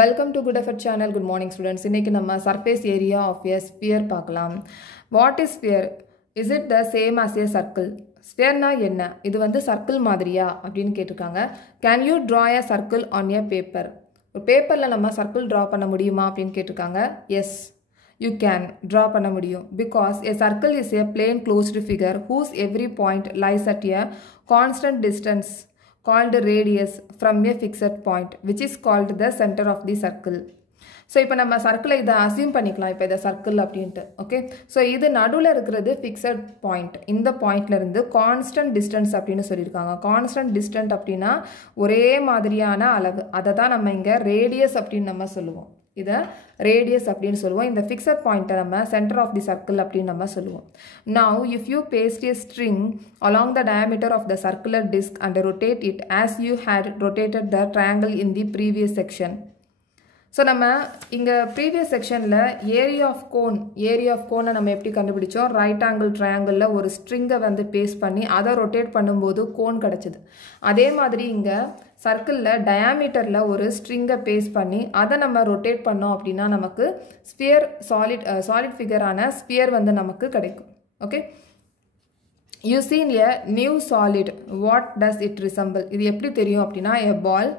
Welcome to Good Effort channel. Good morning students. இன்னைக்கு நம்ம surface area of a sphere பார்க்கலாம். What is sphere? Is it the same as a circle? Sphere na என்ன? இது வந்து circle மாதிரியா அப்படினு கேட்டிருக்காங்க. Can you draw a circle on a paper? ஒரு பேப்பர்ல நம்ம circle draw பண்ண முடியுமா அப்படினு கேட்டிருக்காங்க. Yes, you can draw பண்ண முடியும் because a circle is a plane closed figure whose every point lies at a constant distance called radius from a fixed point which is called the center of the circle. So இப்போ நம்ம சர்க்கிளை இதை assume பண்ணிக்கலாம். இப்போ இதை circle அப்படின்ட்டு okay. So இது நடுவில் இருக்கிறது ஃபிக்ஸட் பாயிண்ட். இந்த பாயிண்ட்ல இருந்து கான்ஸ்டன்ட் டிஸ்டன்ஸ் அப்படின்னு சொல்லியிருக்காங்க. கான்ஸ்டன்ட் டிஸ்டன்ட் அப்படின்னா ஒரே மாதிரியான அளவு, அதை தான் நம்ம இங்கே ரேடியஸ் அப்படின்னு நம்ம சொல்லுவோம். இதை ரேடியஸ் அப்படின்னு சொல்லுவோம். இந்த ஃபிக்ஸட் பாயிண்ட்டை நம்ம சென்டர் ஆஃப் தி சர்க்கிள் அப்படின்னு நம்ம சொல்லுவோம். Now if you paste a string along the diameter of the circular disc and rotate it as you had rotated the triangle in the previous section. So நம்ம இங்கே previous செக்ஷனில் area of கோனை நம்ம எப்படி கண்டுபிடிச்சோம்? ரைட் ஆங்கிள் ட்ரையாங்கிளில் ஒரு ஸ்ட்ரிங்கை வந்து paste பண்ணி அதை ரொட்டேட் பண்ணும்போது கோன் கிடச்சிது. அதே மாதிரி இங்கே சர்க்கிளில் டயாமீட்டரில் ஒரு ஸ்ட்ரிங்கை பேஸ்ட் பண்ணி அதை நம்ம ரொட்டேட் பண்ணோம் அப்படின்னா நமக்கு ஸ்பியர் சாலிட் ஃபிகரான ஸ்பியர் வந்து நமக்கு கிடைக்கும். Okay, you seen a new solid, what does it resemble? இது எப்படி தெரியும் அப்படின்னா எ பால்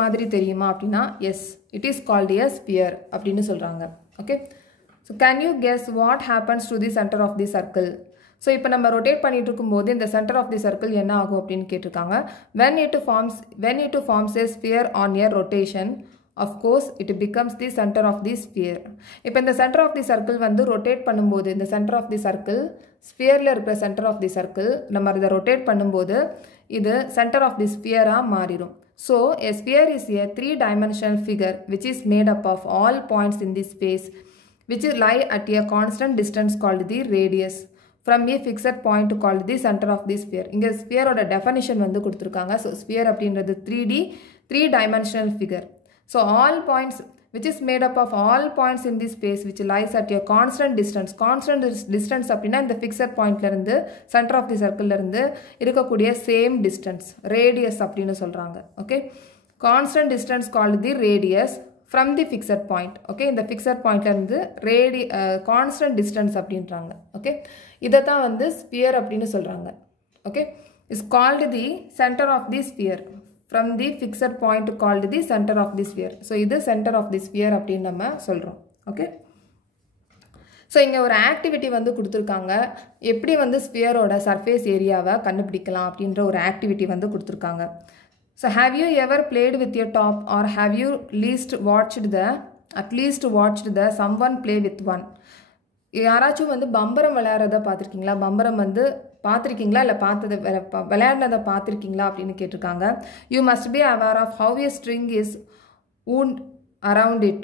மாதிரி தெரியுமா அப்படின்னா yes, it is called a sphere அப்படின்னு சொல்கிறாங்க. Okay, so can you guess what happens to the centre of the circle? So இப்போ நம்ம ரொட்டேட் பண்ணிட்டு இருக்கும்போது இந்த சென்டர் ஆஃப் தி சர்க்கிள் என்ன ஆகும் அப்படின்னு கேட்டிருக்காங்க. when it forms a sphere on a rotation, of course it becomes the center of the sphere. இப்போ இந்த சென்டர் ஆஃப் தி சர்க்கிள் வந்து ரொட்டேட் பண்ணும்போது இந்த சென்டர் ஆஃப் தி சர்க்கிள் ஸ்பியரில் இருக்கிற சென்டர் ஆஃப் தி சர்க்கிள் நம்ம இதை ரொட்டேட் பண்ணும்போது இது சென்டர் ஆஃப் தி ஸ்பியராக மாறிடும். So a sphere is a three-dimensional figure which is made up of all points in the space which lie at a constant distance called the radius from a fixed point called the center of the sphere. இங்க sphere ஓட definition வந்து கொடுத்திருக்காங்க. So sphere அப்படின்றது 3D three-dimensional figure. So all points which is made up of all points in the space which lies at a constant distance. Constant distance அப்படின்னா இந்த fixed pointல இருந்து center of the circle இருந்து இருக்கக்கூடிய same distance radius அப்படின்னு சொல்றாங்க. Okay, constant distance called the radius from the fixed point. Okay, இந்த fixed pointல இருந்து constant distance அப்படின்றாங்க. Okay, இதை தான் வந்து sphere அப்படின்னு சொல்றாங்க. Okay, is called the center of the sphere from the fixed point called the center of the sphere. So இது center of the sphere அப்படின்னு நம்ம சொல்றோம். ஓகே, ஸோ இங்கே ஒரு ஆக்டிவிட்டி வந்து கொடுத்துருக்காங்க. எப்படி வந்து ஸ்பியரோட சர்ஃபேஸ் ஏரியாவை கண்டுபிடிக்கலாம் அப்படின்ற ஒரு ஆக்டிவிட்டி வந்து கொடுத்துருக்காங்க. So have you ever played with your top or have you at least watched the some one play with one? யாராச்சும் வந்து பம்பரம் விளையாடுறத பார்த்துருக்கீங்களா? பம்பரம் வந்து பார்த்துருக்கீங்களா இல்லை விளையாடினதை பார்த்துருக்கீங்களா அப்படின்னு கேட்டிருக்காங்க. You must be aware of how a string is wound around it.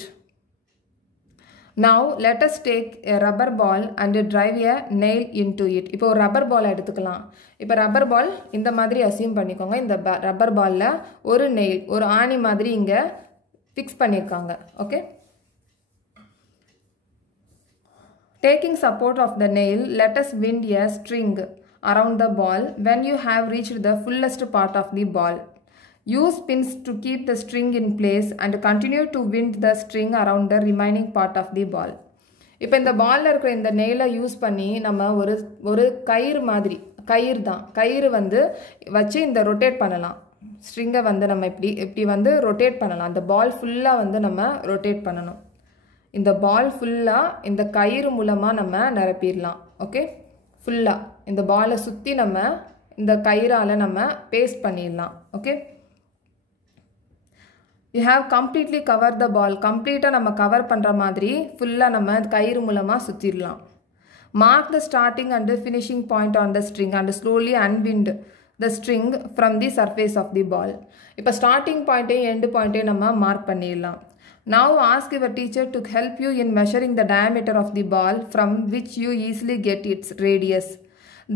Now let us take a rubber ball and drive a nail into it. இப்போ ஒரு ரப்பர் பால் எடுத்துக்கலாம். இப்போ ரப்பர் பால் இந்த மாதிரி அசியூம் பண்ணிக்கோங்க. இந்த ரப்பர் பாலில் ஒரு நெயில், ஒரு ஆணி மாதிரி இங்கே ஃபிக்ஸ் பண்ணியிருக்காங்க. Okay, taking support of the nail, let us wind a string around the ball. When you have reached the fullest part of the ball, use pins to keep the string in place and continue to wind the string around the remaining part of the ball. இப்போ இந்த பாலில் இருக்கிற இந்த நெயிலை use பண்ணி நம்ம ஒரு கயிறு வந்து வச்சு இந்த ரொட்டேட் பண்ணலாம். ஸ்ட்ரிங்கை வந்து நம்ம இப்படி வந்து ரொட்டேட் பண்ணலாம். அந்த பால் ஃபுல்லாக வந்து நம்ம ரொட்டேட் பண்ணணும். இந்த பால் ஃபுல்லாக இந்த கயிறு மூலமாக நம்ம நிரப்பிடலாம். ஓகே, ஃபுல்லாக இந்த பாலை சுற்றி நம்ம இந்த கயிறால் நம்ம பேஸ்ட் பண்ணிடலாம். Okay, you have completely cover the ball. கம்ப்ளீட்டாக நம்ம கவர் பண்ணுற மாதிரி ஃபுல்லாக நம்ம கயிறு மூலமாக சுற்றிடலாம். Mark the starting and finishing point on the string and slowly unwind the string from the surface of the ball. இப்போ ஸ்டார்டிங் பாயிண்ட்டையும் எண்டு பாயிண்ட்டையும் நம்ம மார்க் பண்ணிடலாம். Now ask your teacher to help you in measuring the diameter of the ball from which you easily get its radius.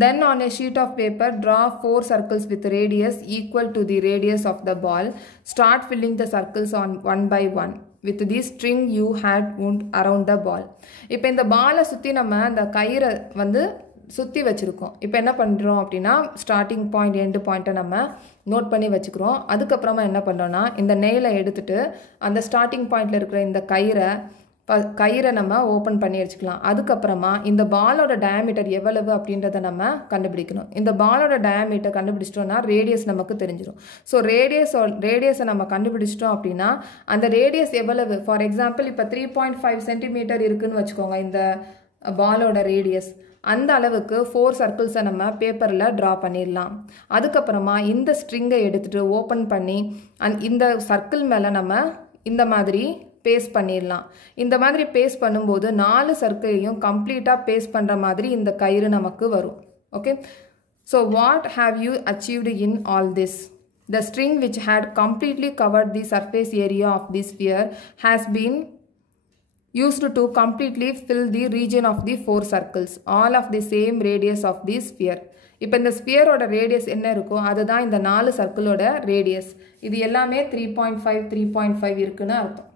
Then on a sheet of paper draw 4 circles with radius equal to the radius of the ball. Start filling the circles on one by one with the string you had wound around the ball. இப்போ இந்த பாலை சுற்றி நம்ம அந்த கயிறை வந்து சுற்றி வச்சுருக்கோம். இப்போ என்ன பண்ணுறோம் அப்படின்னா ஸ்டார்டிங் பாயிண்ட் எண்டு பாயிண்ட்டை நம்ம நோட் பண்ணி வச்சுக்கிறோம். அதுக்கப்புறமா என்ன பண்ணுறோன்னா இந்த நெயிலை எடுத்துகிட்டு அந்த ஸ்டார்டிங் பாயிண்டில் இருக்கிற இந்த கயிறை நம்ம ஓப்பன் பண்ணி வச்சுக்கலாம். அதுக்கப்புறமா இந்த பாலோட டயாமீட்டர் எவ்வளவு அப்படின்றத நம்ம கண்டுபிடிக்கணும். இந்த பாலோட டயாமீட்டர் கண்டுபிடிச்சிட்டோம்னா ரேடியஸ் நமக்கு தெரிஞ்சிடும். ஸோ ரேடியஸை நம்ம கண்டுபிடிச்சிட்டோம் அப்படின்னா அந்த ரேடியஸ் எவ்வளவு, ஃபார் எக்ஸாம்பிள் இப்போ 3.5 சென்டிமீட்டர் இருக்குதுன்னு வச்சுக்கோங்க இந்த பாலோட ரேடியஸ், அந்த அளவுக்கு 4 சர்க்கிள்ஸை நம்ம பேப்பரில் ட்ரா பண்ணிடலாம். அதுக்கப்புறமா இந்த ஸ்ட்ரிங்கை எடுத்துகிட்டு ஓப்பன் பண்ணி இந்த சர்க்கிள் மேலே நம்ம இந்த மாதிரி பேஸ்ட் பண்ணிடலாம். இந்த மாதிரி பேஸ்ட் பண்ணும்போது 4 சர்க்கிளையும் கம்ப்ளீட்டாக பேஸ்ட் பண்ணுற மாதிரி இந்த கயிறு நமக்கு வரும். Okay, so what have you achieved in all this? The string which had completely covered the surface area of the sphere has been used to completely fill the region of the 4 circles, all of the same radius of the sphere. இப்போ இந்த ஸ்பியரோட radius என்ன இருக்கோ அதுதான் இந்த 4 சர்க்கிளோட radius. இது எல்லாமே 3.5 இருக்குன்னு அர்த்தம்.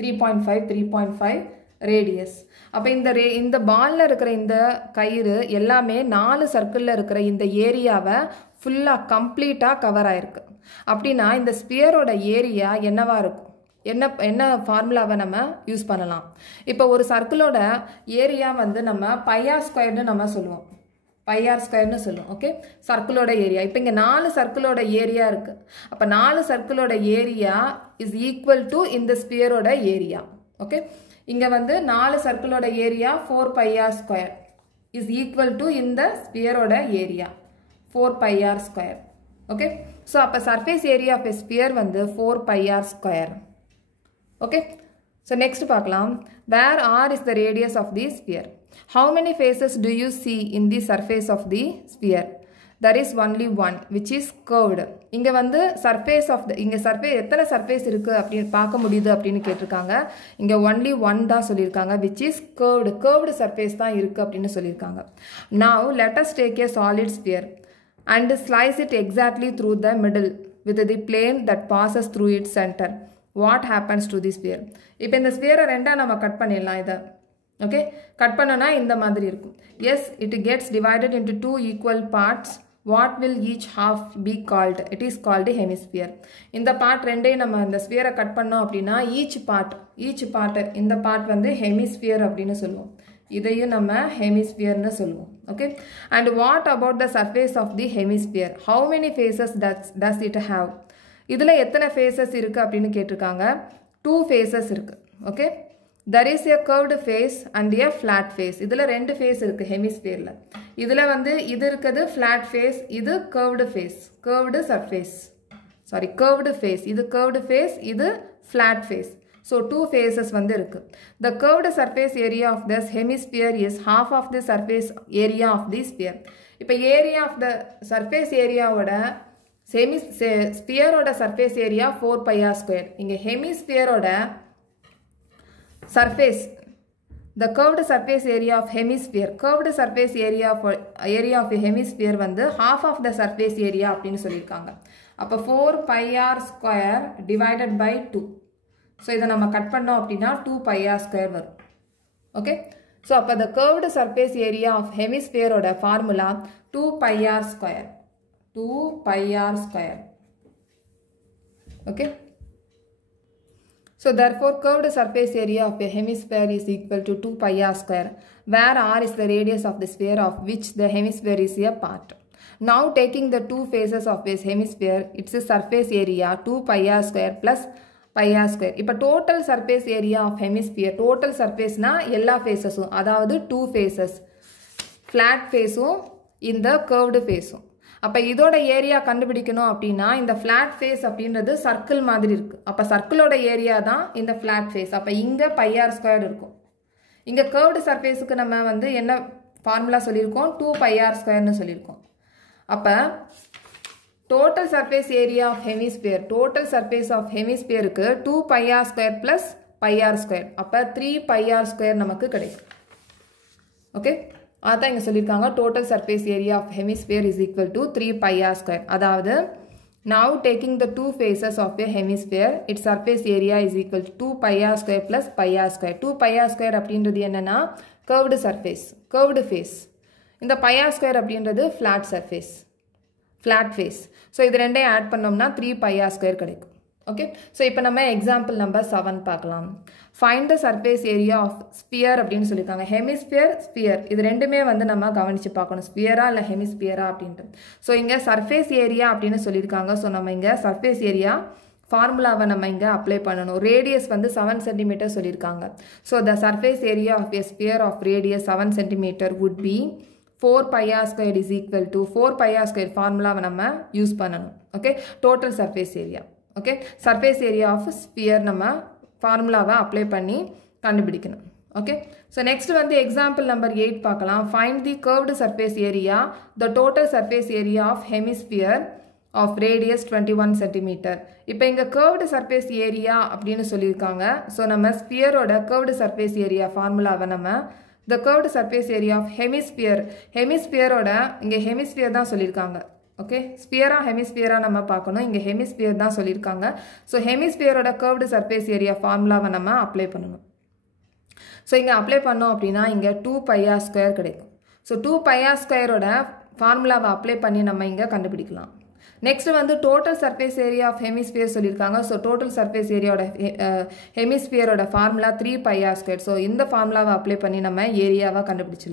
3.5 ரேடியஸ். அப்போ இந்த பாலில் இருக்கிற இந்த கயிறு எல்லாமே 4 சர்க்கிளில் இருக்கிற இந்த ஏரியாவை ஃபுல்லாக கம்ப்ளீட்டாக கவர் ஆகிருக்கு. அப்படின்னா இந்த ஸ்பியரோட ஏரியா என்னவா இருக்கும்? என்ன ஃபார்முலாவை நம்ம யூஸ் பண்ணலாம்? இப்போ ஒரு சர்க்கிளோட ஏரியா வந்து நம்ம பைஆர் ஸ்கொயர்னு நம்ம சொல்லுவோம். பைஆர் ஸ்கொயர்னு சொல்லுவோம். ஓகே, சர்க்கிளோட ஏரியா. இப்போ இங்கே 4 சர்க்கிளோட ஏரியா இருக்குது. அப்போ 4 சர்க்கிளோட ஏரியா இஸ் ஈக்குவல் டு இந்த ஸ்பியரோட ஏரியா. ஓகே, இங்கே வந்து 4 சர்க்கிளோட area 4 pi r square is equal to இந்த ஸ்பியரோட area 4 pi r square. Okay, so அப்போ surface area of a sphere வந்து 4 pi r square. Okay, so next பார்க்கலாம். Where are is the radius of the sphere? How many faces do you see in the surface of the sphere? There is only one which is curved. இங்கே வந்து surface of the இங்கே எத்தனை surface இருக்குது அப்படின்னு பார்க்க முடியுது அப்படின்னு கேட்டிருக்காங்க. இங்கே only one தான் சொல்லியிருக்காங்க, which is curved surface தான் இருக்குது அப்படின்னு சொல்லியிருக்காங்க. Now let us take a solid sphere and slice it exactly through the middle with the plane that passes through its center. What happens to the sphere? இப்போ இந்த ஸ்பியரை ரெண்டாக நம்ம cut பண்ணிடலாம். இதை ஓகே கட் பண்ணோன்னா இந்த மாதிரி இருக்கும். Yes, it gets divided into 2 equal parts. What will each half be called? It is called a hemisphere. இந்த பார்ட் ரெண்டையும் நம்ம இந்த ஸ்பியரை கட் பண்ணோம் அப்படின்னா ஈச் பார்ட் இந்த பார்ட் வந்து ஹெமிஸ்பியர் அப்படின்னு சொல்லுவோம். இதையும் நம்ம ஹெமிஸ்பியர்னு சொல்லுவோம். Okay, and what about the surface of the hemisphere? How many faces does it have? இதில் எத்தனை ஃபேஸஸ் இருக்குது அப்படின்னு கேட்டிருக்காங்க. 2 ஃபேஸஸ் இருக்குது. Okay, there is a curved face and a flat face. இதில் 2 ஃபேஸ் இருக்குது ஹெமிஸ்பியரில். இதில் வந்து இது இருக்குது ஃப்ளாட் ஃபேஸ், இது curved face, curved surface, sorry curved face. இது curved face, இது flat face. So 2 faces வந்து இருக்குது. The curved surface area of this hemisphere is half of the surface area of the sphere. இப்போ area of the surface ஏரியாவோட ஸ்பியரோட surface area 4 pi r square. இங்கே ஹெமிஸ்பியரோட surface, the curved surface area of hemisphere, curved surface area of a hemisphere வந்து half of the surface area அப்படின்னு சொல்லியிருக்காங்க. அப்போ 4 pi r square divided by 2. So இதை நம்ம கட் பண்ணோம் அப்படின்னா 2 பைஆர் ஸ்கொயர் வரும். ஓகே, ஸோ அப்போ the curved surface area of hemisphereோட formula 2 pi r square. Okay, so therefore curved surface area of a hemisphere is equal to 2 πr square, where r is the radius of the sphere of which the hemisphere is a part. Now taking the 2 faces of this hemisphere, its surface area 2 πr square plus πr square. இப்போ total surface area of hemisphere, total surface na எல்லா faces-உம், அதாவது 2 faces, flat face-உம் இந்த curved face-உம். அப்போ இதோட area கண்டுபிடிக்கணும் அப்படின்னா இந்த flat face அப்படின்றது சர்க்கிள் மாதிரி இருக்குது. அப்போ சர்க்கிளோட ஏரியா தான் இந்த ஃப்ளாட் ஃபேஸ். அப்போ இங்கே பைஆர் ஸ்கொயர் இருக்கும். இங்கே கர்வ்டு சர்ஃபேஸுக்கு நம்ம வந்து என்ன ஃபார்முலா சொல்லியிருக்கோம்? 2 பைஆர் ஸ்கொயர்னு சொல்லியிருக்கோம். அப்போ total surface area of hemisphere, total surface of ஹெமிஸ்பியருக்கு 2 pi r square plus pi r square, அப்போ 3 பைஆர் ஸ்கொயர் நமக்கு கிடைக்கும். ஓகே, அதான் இங்கே சொல்லியிருக்காங்க total surface area of hemisphere is equal to 3 pi r square. அதாவது now taking the 2 faces of a hemisphere, its surface area is equal to 2 πr square plus πr square. 2 πr square அப்படின்றது என்னன்னா curved surface, curved face. இந்த pi R square அப்படின்றது flat surface, flat face. So இது ரெண்டையும் add பண்ணோம்னா 3 by R square கிடைக்கும். Okay, so இப்போ நம்ம எக்ஸாம்பிள் நம்பர் 7 பார்க்கலாம். Find the surface area of sphere அப்படின்னு சொல்லியிருக்காங்க. ஹெமிஸ்பியர், ஸ்பியர் இது ரெண்டுமே வந்து நம்ம கவனித்து பார்க்கணும், ஸ்பியரா இல்லை ஹெமிஸ்பியரா அப்படின்ட்டு. ஸோ இங்கே சர்ஃபேஸ் ஏரியா அப்படின்னு சொல்லியிருக்காங்க. ஸோ நம்ம இங்கே சர்ஃபேஸ் ஏரியா ஃபார்முலாவை நம்ம இங்கே அப்ளை பண்ணணும். ரேடியஸ் வந்து 7 சென்டிமீட்டர் சொல்லியிருக்காங்க. So the surface area of a sphere of radius 7 centimetre would be 4 pi r squared is equal to 4 pi r squared ஃபார்முலாவை நம்ம யூஸ் பண்ணணும். Okay, total surface area. Okay, surface area of sphere நம்ம ஃபார்முலாவை apply பண்ணி கண்டுபிடிக்கணும். Okay, so next வந்து example number 8 பார்க்கலாம். Find the curved surface area the total surface area of hemisphere of radius 21 centimetre. இப்போ இங்கே கர்வ்டு சர்ஃபேஸ் ஏரியா அப்படின்னு சொல்லியிருக்காங்க. ஸோ நம்ம ஸ்பியரோட கர்வ்டு சர்ஃபேஸ் ஏரியா ஃபார்முலாவை நம்ம the curved surface area of hemisphere, ஹெமிஸ்பியரோட இங்கே ஹெமிஸ்பியர் தான் சொல்லியிருக்காங்க. ஓகே, ஸ்பியரா ஹெமிஸ்பியரா நம்ம பார்க்கணும். இங்கே ஹெமிஸ்பியர் தான் சொல்லியிருக்காங்க. ஸோ ஹெமிஸ்பியரோட கர்வ்டு சர்ஃபேஸ் ஏரியா ஃபார்முலாவை நம்ம அப்ளை பண்ணணும். ஸோ இங்கே அப்ளை பண்ணோம் அப்படின்னா இங்கே 2 பை ஆர் ஸ்கொயர் கிடைக்கும். ஸோ 2 பை ஆர் ஸ்கொயரோட ஃபார்முலாவை அப்ளை பண்ணி நம்ம இங்கே கண்டுபிடிக்கலாம். நெக்ஸ்ட் வந்து total surface area of hemisphere சொல்லியிருக்காங்க. ஸோ டோட்டல் சர்ஃபேஸ் ஏரியாவோட ஹெமிஸ்பியரோட formula 3 by R square. So இந்த ஃபார்முலாவை அப்ளை பண்ணி நம்ம ஏரியாவை கண்டுபிடிச்சிடலாம்.